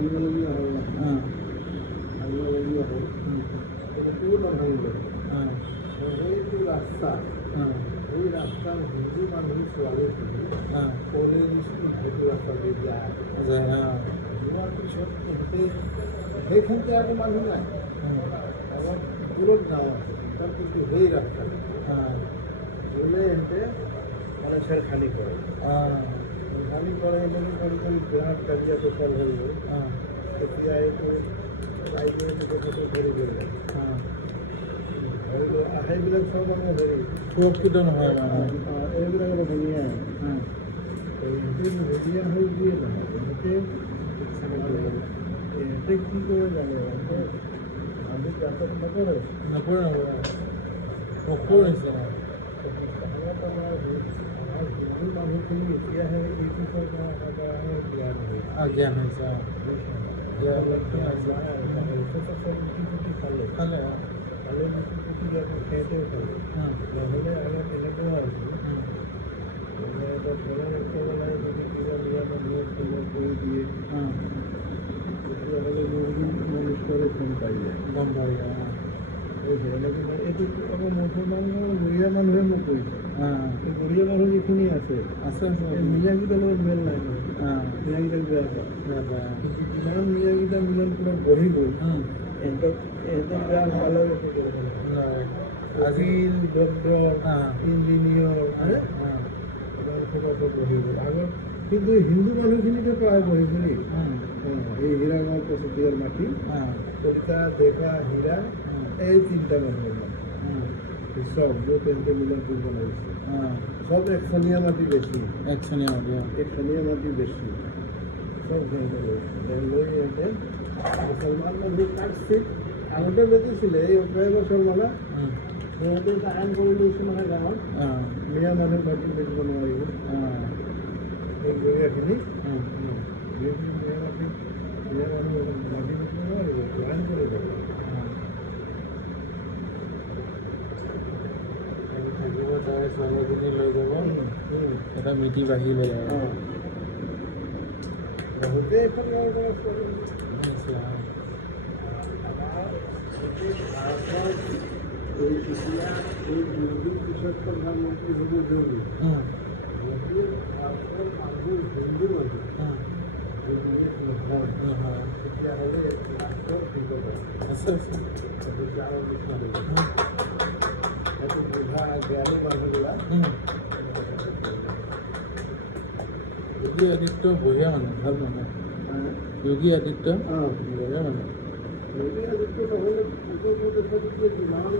ভাঙিবলগীয়া হ'ল ভাঙিবলগীয়া হ'ল একো নাভাঙিলে সেইটো ৰাস্তা এই ৰাস্তাৰ হিন্দু মানুহ ছোৱালীখিনি কলেজ স্কুল সেইটো ৰাস্তা দি যায় যোৱাৰ পিছত সিহঁতে সেইখিনিতে আকৌ মানুহ নাই অলপ দূৰত গাঁও আছে কিন্তু সেই ৰাস্তাটো গ'লে সিহঁতে মানে চেৰখানি কৰে চেৰখানি কৰে এনেকৈ কৰি কৰি বিৰাট কাজিয়া পেচাল হৈ গ'ল তেতিয়া এইটো ৰাইজে কথাটো ধৰি গ'লে সেইবিলাক চব আমাৰ হেৰি সুৰক্ষিত নহয় এইবিলাক ৰঙীয়া ৰঙীয়া হৈ দিয়ে নহয় ইহঁতে কি কৰে জানে আমি জাতক নকৰে নকৰে নকৰে আমাৰ হিন্দু মানুহখিনি এতিয়াহে এইটো চৰকাৰ জ্ঞান হৈছে খালে খালে সিহঁতেও খালে নহ'লে আগত এনেকুৱা আছিল মানে এটা ঘৰৰ একেবাৰে যদি কিবা নিয়ম কৰি দিয়ে তেতিয়াহ'লে মনুষ্যৰে ফোন পাই যায় গম পাই যায় এইটো আকৌ মুছলমানৰ বঢ়িয়া মানুহে মোক কৈছে বঢ়িয়া মানুহ যিখিনি আছে মিয়াকেইটাৰ লগত মিল নাই মিয়াকেইটাক বেয়া পায় কিন্তু যিমান মিয়াকেইটা মিলন পুৰা বহি গ'ল সিহঁতক বেয়া নাপালে আজিল ডক্টৰ ইঞ্জিনিয়াৰ বহি গ'ল আগত কিন্তু হিন্দু মানুহখিনিতে প্ৰায় বহিব দেই এই হীৰাগাঁও কচুতীয়াৰ মাটি কলিতা ডেকা হীৰা এই তিনিটা মানুহৰ মাটি চব য'ত এনেকৈ মিলন কৰিব লাগিছে চব একচনীয়া মাটি বেছি একচনীয়া মাটি বেছি চব সিহঁতে লৈ সিহঁতে মুছলমান মানুহ কাটছে আগতে বেচিছিলে এই 18 বছৰ মানে সিহঁতে এটা আইন কৰি লৈছে মানে গাঁৱত মিয়া মানুহ মাটি বেচিব নোৱাৰিব এই গৰীয়াখিনি মিয়া মানুহ মাটি বেচিব নোৱাৰিব আইন কৰি দিব থাকিব তাৰে ছোৱালীজনী লৈ যাব এটা মিতি বাঢ়ি লৈ যাব বহুতে এখন গাঁৱৰ পৰা ছোৱালী এই এতিয়া এই মোদীৰ পিছত প্ৰধানমন্ত্ৰী হ'ব জৰুৰী মোদীৰ ভাৰতৰ মানুহ হিন্দু মানুহ নহয় তেতিয়াহ'লে ৰাষ্ট্ৰৰ বিপদ আছে আৰু নিচিনা সেইটো বুঢ়া জ্ঞানী মানুহবিলাক যোগী আদিত্য বঢ়িয়া মানুহ ভাল মানুহ যোগী আদিত্য বঢ়িয়া মানুহ যোগী আদিত্য নহ'লে উত্তৰ যিমান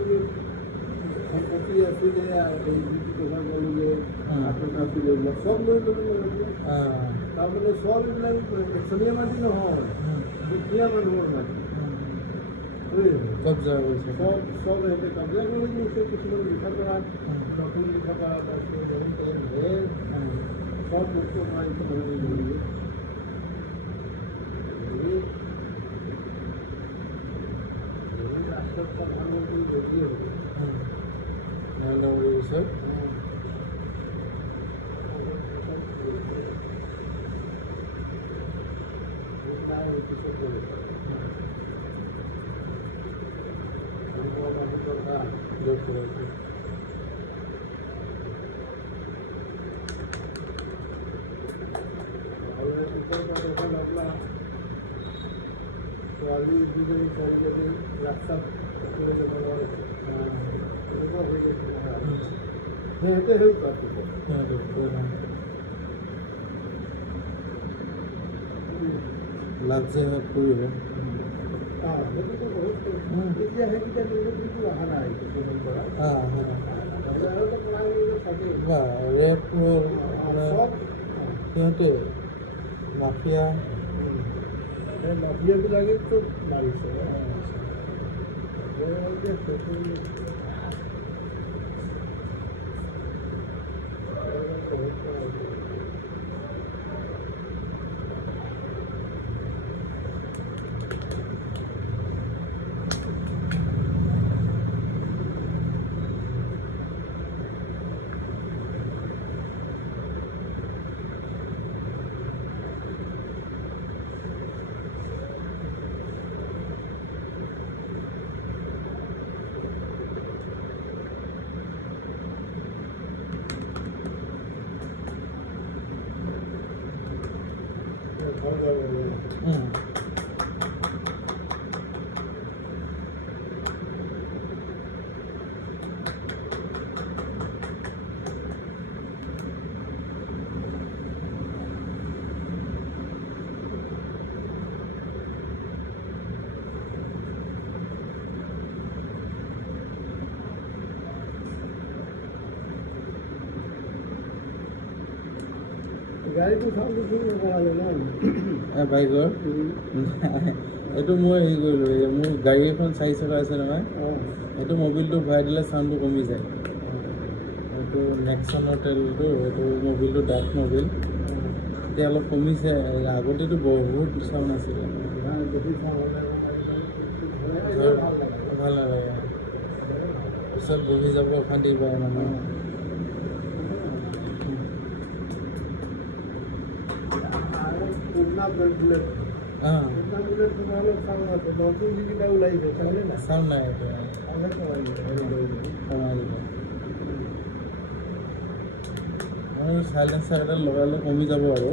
সম্পত্তি আছিলে এই যিটো কথা ক'লো যে আপোন আছিলে এইবিলাক চব লৈ তাৰমানে চব এইবিলাক একচনীয়া মাটি নহয় দুখীয়া মানুহৰ মাটি কব্জা কৰিছে চব সিহঁতে কব্জা কৰি গৈছে কিছুমান লিখা কৰা নতুন লিখা কৰা তাৰপিছত চব মুক্ত মাৰিছে ৰাষ্ট্ৰৰ প্ৰধানমন্ত্ৰী যোগী হ'ব নৰেন্দ্ৰ মোদীৰ পিছত ছোৱালী দুজনী ছোৱালীজনী ৰাস্তাত অকলে যাব নোৱাৰে এনেকুৱা হৈ গৈছে সিহঁতে সেই লাভ যে কৰিব সেইটোতো বহুত এতিয়া সেইকেইটা কিন্তু অহা নাই কিছুমান পৰা ৰেপ চব সিহঁতে মাফিয়া এই মাফিয়াবিলাকে চব মাৰিছে গাড়ীটো চাউণ্ডটো শুনিব পৰা যায় ন বাইকৰ এইটো মই হেৰি কৰিলোঁ, মোৰ গাড়ী এখন 4 চকা আছে নহয়, সেইটো মবিলটো ভৰাই দিলে চাউণ্ডটো কমি যায়। এইটো নেক্সনৰ তেলটো, এইটো মবিলটো ডাঠ মবিল, এতিয়া অলপ কমিছে। আগতেতো বহুত চাউণ্ড আছিলে, ভাল নালাগে। পিছত বহি যাব অশান্তি পায় মানুহ। পুৰণা বুলেট অলপ চাউণ্ড আছে, নতুন যিকেইটা ওলাইছে চাউণ্ড নাই, এইটো চাইলেঞ্চাৰ এটা লগালে কমি যাব আৰু।